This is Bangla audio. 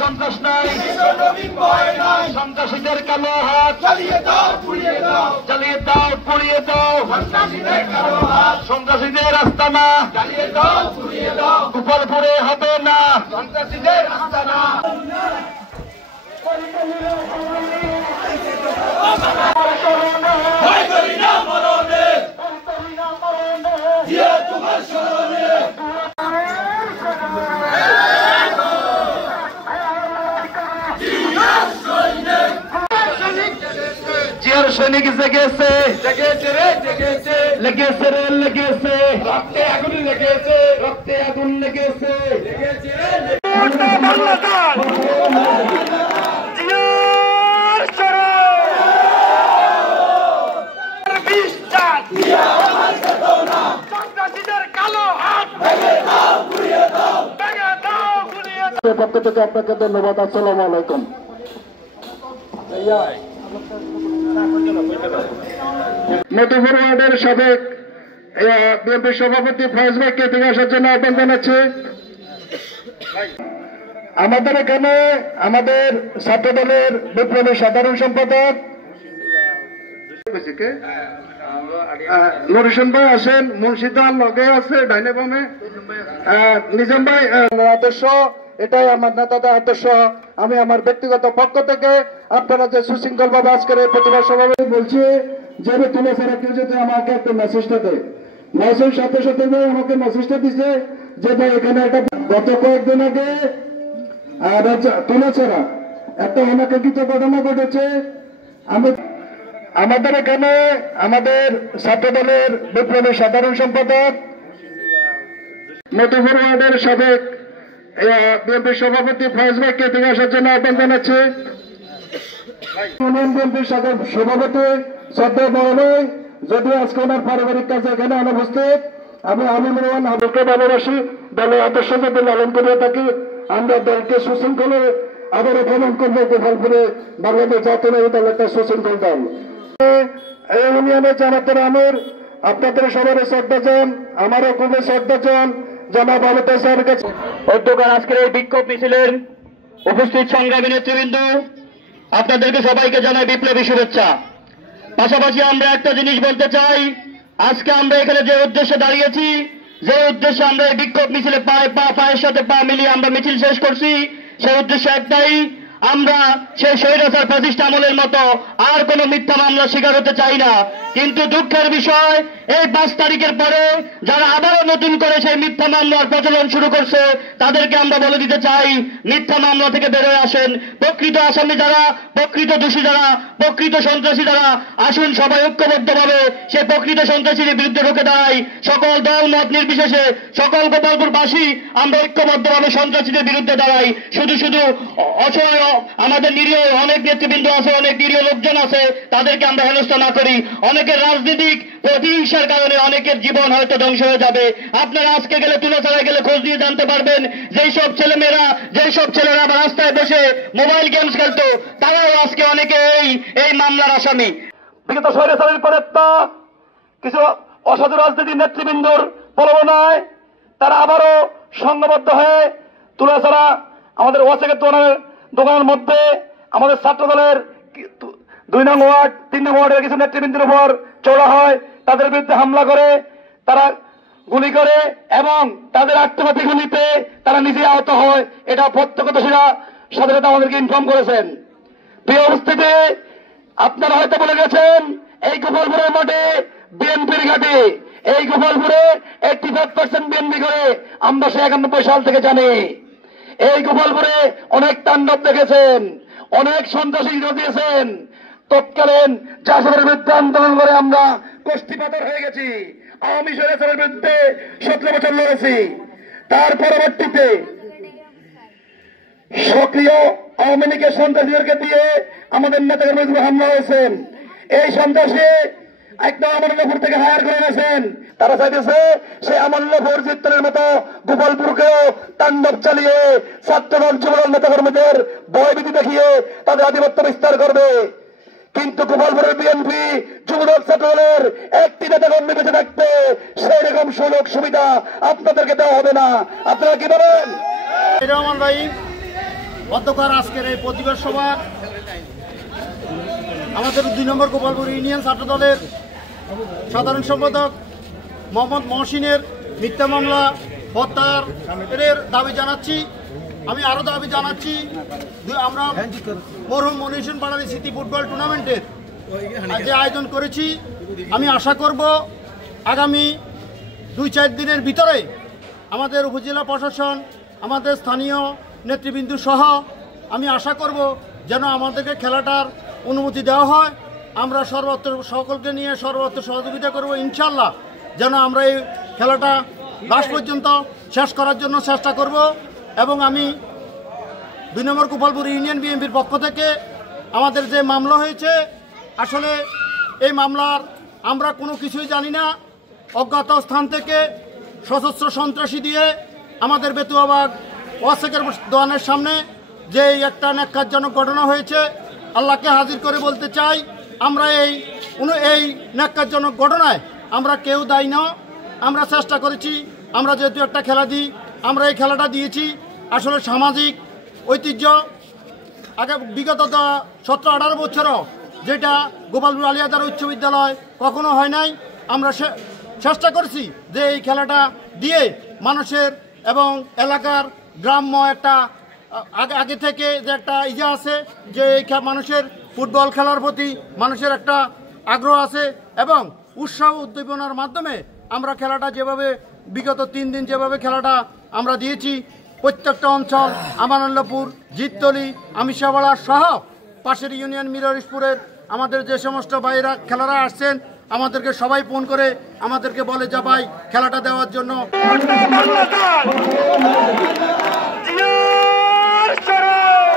সন্ত্রাস নাই, সন্ত্রাসীদের কালো হাত জ্বালিয়ে দাও, পুড়িয়ে দাও, জ্বালিয়ে দাও, পুড়িয়ে দাও, সন্ত্রাসীদের আস্তানা জ্বালিয়ে দাও, পুড়িয়ে দাও, গোপালপুরে হবে না সন্ত্রাসীদের আস্তানা। জিয়ার সৈনিক জেগেছে, জেগেছে রে, জেগেছে, লেগেছে রে, লেগেছে, রক্তে আগুন লেগেছে, রক্তে আগুন লেগেছে, লেগেছে রে, জিয়ার সন্ত্রাসীদের কালো হাত ভেঙে দাও, পুড়িয়ে দাও, ভেঙে দাও, পুড়িয়ে দাও। পক্ষ থেকে আপনাকে ধন্যবাদ। আসসালামু আলাইকুম। মধুপুর ওয়ার্ডের সাবেক বিএনপি সভাপতি ফয়েজ ভাইকে এদিকে আসার জন্য আহ্বান জানাচ্ছি। আমাদের এখানে আমাদের ছাত্র দলের বিপ্লবী সাধারণ সম্পাদক নুরুসন ভাই আসেন, মুন্সিদার লগে আছে, ডাইনে বামে নিজাম ভাই আদর্শ, এটাই আমার নেতাদের আদর্শ। আমি আমার ব্যক্তিগত পক্ষ থেকে আপনারা যে সুশৃঙ্খল ভাবে আজকের এই প্রতিবাদ সভাপতি বলছি যে তুলে ছাড়া কেউ যদি আমাকে একটা মেসেজটা দেয়, মেসেজ সাথে সাথে আমাকে মেসেজটা দিছে যে ভাই এখানে একটা গত কয়েকদিন আগে তুলে ছাড়া একটা অনাকাঙ্ক্ষিত ঘটনা ঘটেছে। আমাদের এখানে আমাদের ছাত্র দলের বিপ্লবী সাধারণ সম্পাদক মধুপুর ওয়ার্ডের সাবেক বিএনপি সভাপতি ফয়েজ ভাইকে এদিকে আসার জন্য আহ্বান জানাচ্ছি। বিএনপির সভাপতি শ্রদ্ধা বড় ভাই, যদিও আজকে ওনার পারিবারিক কাজে এখানে অনুপস্থিত, আমি আমিনুর রহমান হাবিবকে ভালোবাসি, দলের আদর্শ যদি লালন করে থাকি, আমরা দলকে সুশৃঙ্খলে আবারও প্রমাণ করবো গোপালপুরে বাংলাদেশ জাতীয় দল একটা সুশৃঙ্খল দল। এই ইউনিয়নের জামাতের আমির আপনাদের সবার শ্রদ্ধা চান, আমারও খুবই শ্রদ্ধা চান জনাব আলতা স্যারের কাছে। উদ্যোগের আজকের এই বিক্ষোভ মিছিলের উপস্থিত সংগ্রামী নেতৃবৃন্দ, আপনাদেরকে সবাইকে জানাই বিপ্লবী শুভেচ্ছা। পাশাপাশি আমরা একটা জিনিস বলতে চাই, আজকে আমরা এখানে যে উদ্দেশ্যে দাঁড়িয়েছি, যে উদ্দেশ্যে আমরা এই বিক্ষোভ মিছিলে পায়ের সাথে পা মিলিয়ে আমরা মিছিল শেষ করছি, সেই উদ্দেশ্য একটাই, আমরা সেই স্বৈরাচার ফ্যাসিস্ট আমলের মতো আর কোনো মিথ্যা মামলা শিকার হতে চাই না। কিন্তু দুঃখের বিষয়, এই 5 তারিখের পরে যারা আবারও নতুন করে সেই মিথ্যা মামলার প্রচলন শুরু করছে, তাদেরকে আমরা বলে দিতে চাই, মিথ্যা মামলা থেকে বেরোয় আসেন। প্রকৃত আসামি যারা, প্রকৃত দোষী যারা, প্রকৃত সন্ত্রাসী যারা, আসুন সবাই ঐক্যবদ্ধভাবে সে প্রকৃত সন্ত্রাসীর বিরুদ্ধে ঢুকে দাঁড়াই। সকল দল মত নির্বিশেষে সকল গোপালপুরবাসী আমরা ঐক্যবদ্ধভাবে সন্ত্রাসীদের বিরুদ্ধে দাঁড়াই। শুধু শুধু অসহায় আমাদের নিরীহ অনেক নেতৃবৃন্দ আছে, অনেক নিরীহ লোকজন আছে, তাদেরকে আমরা হেনস্থা না করি। অনেকের রাজনীতিক প্রতিহিংসার কারণে অনেকের জীবন হয়তো ধ্বংস হয়ে যাবে। আপনারা আজকে গেলে তুলেছাড়া গেলে খোঁজ দিয়ে জানতে পারবেন, যেই সব ছেলেরা আবার রাস্তায় বসে মোবাইল গেমস খেলতো, তারাও আজকে অনেকে এই মামলার আসামি। বিগত স্বৈরাচারের করেত্তা কিছু অসাধু রাজনীতির নেতৃবৃন্দর প্রলোভনায় তারা আবারও সংঘবদ্ধ হয়ে তুলেছাড়া আমাদের ওয়াসেকের দোকানের মধ্যে আমাদের ছাত্র দলের 2 নং ওয়ার্ড 3 নং ওয়ার্ডের কিছু নেতৃবৃন্দের উপর চড়া হয়, তাদের বিরুদ্ধে হামলা করে, তারা গুলি করে এবং তাদের আত্মঘাতী গুলিতে তারা নিজে আহত হয়। এটা প্রত্যক্ষদর্শীরা সাথে সাথে আমাদেরকে ইনফর্ম করেছেন। প্রিয় উপস্থিতি, আপনারা হয়তো বলে গেছেন এই গোপালপুরের মাঠে বিএনপির ঘাটে, এই গোপালপুরে 85% বিএনপি করে আমরা 91 সাল থেকে জানি। এই গোপালপুরে অনেক তাণ্ডব দেখেছেন, অনেক সন্ত্রাসী দিয়েছেন। তৎকালীন জাসদের বিরুদ্ধে আন্দোলন করে আমরা কোষ্ঠীপাতর হয়ে গেছি। আওয়ামী স্বৈরাচারের বিরুদ্ধে 17 বছর লড়েছি। তার পরবর্তীতে সক্রিয় আওয়ামী লীগের সন্ত্রাসীদেরকে দিয়ে আমাদের নেতাকর্মীর উপর হামলা হয়েছে। এই সন্ত্রাসী একদম আমল্লাপুর থেকে হায়ার করে গেছেন। তারা চাইতেছে সেই আমল্লাপুর জিত্তরের মতো গোপালপুরকেও তাণ্ডব চালিয়ে ছাত্রদল যুবদল নেতাকর্মীদের ভয়ভীতি দেখিয়ে তাদের আধিপত্য বিস্তার করবে। কিন্তু গোপালপুরের বিএনপি যুবদল ছাত্রদলের একটি নেতাকর্মী বেঁচে থাকতে সেই রকম সুযোগ সুবিধা আপনাদেরকে দেওয়া হবে না। আপনারা কি বলেন? রহমান ভাই অধ্যক্ষর আজকের এই প্রতিবাদ সভা আমাদের 2 নম্বর গোপালপুর ইউনিয়ন ছাত্র দলের সাধারণ সম্পাদক মোহাম্মদ মহসিনের মিথ্যা মামলা হত্যার এর দাবি জানাচ্ছি। আমি আরও দাবি জানাচ্ছি, আমরা মরহুম মনির হোসেন পাড়ারি স্মৃতি ফুটবল টুর্নামেন্টের যে আয়োজন করেছি, আমি আশা করব আগামী 2-4 দিনের ভিতরে আমাদের উপজেলা প্রশাসন, আমাদের স্থানীয় নেতৃবৃন্দ সহ আমি আশা করব যেন আমাদেরকে খেলাটার অনুমতি দেওয়া হয়। আমরা সর্বত্র সকলকে নিয়ে সর্বত্র সহযোগিতা করব ইনশাল্লাহ, যেন আমরা এই খেলাটা লাস্ট পর্যন্ত শেষ করার জন্য চেষ্টা করব। এবং আমি 2 নম্বর গোপালপুর ইউনিয়ন বিএনপির পক্ষ থেকে আমাদের যে মামলা হয়েছে, আসলে এই মামলার আমরা কোনো কিছুই জানি না। অজ্ঞাত স্থান থেকে সশস্ত্র সন্ত্রাসী দিয়ে আমাদের বেতুয়াবাগ ওয়াসেকের দোকানের সামনে যে একটা ন্যাক্কারজনক ঘটনা হয়েছে, আল্লাহকে হাজির করে বলতে চাই, আমরা এই ন্যাক্কারজনক ঘটনায় আমরা কেউ দায়ী না। আমরা চেষ্টা করেছি, আমরা যেহেতু একটা খেলা দিই, আমরা এই খেলাটা দিয়েছি আসলে সামাজিক ঐতিহ্য আগে বিগত 17-18 বছরও যেটা গোপালপুর আলিয়াদার উচ্চ বিদ্যালয় কখনো হয় নাই। আমরা চেষ্টা করছি যে এই খেলাটা দিয়ে মানুষের এবং এলাকার গ্রাম্য একটা আগে থেকে যে একটা ইজা আছে যে এই মানুষের ফুটবল খেলার প্রতি মানুষের একটা আগ্রহ আছে এবং উৎসাহ উদ্দীপনার মাধ্যমে আমরা খেলাটা যেভাবে বিগত 3 দিন যেভাবে খেলাটা আমরা দিয়েছি, প্রত্যেকটা অঞ্চল আমানুল্লাহপুর, জিততলি, আমিষাবাড়া সহ পাশের ইউনিয়ন মিররিশপুরের আমাদের যে সমস্ত ভাইরা খেলারা আসছেন আমাদেরকে সবাই ফোন করে আমাদেরকে বলে যে ভাই খেলাটা দেওয়ার জন্য। জিয়ার শরীফ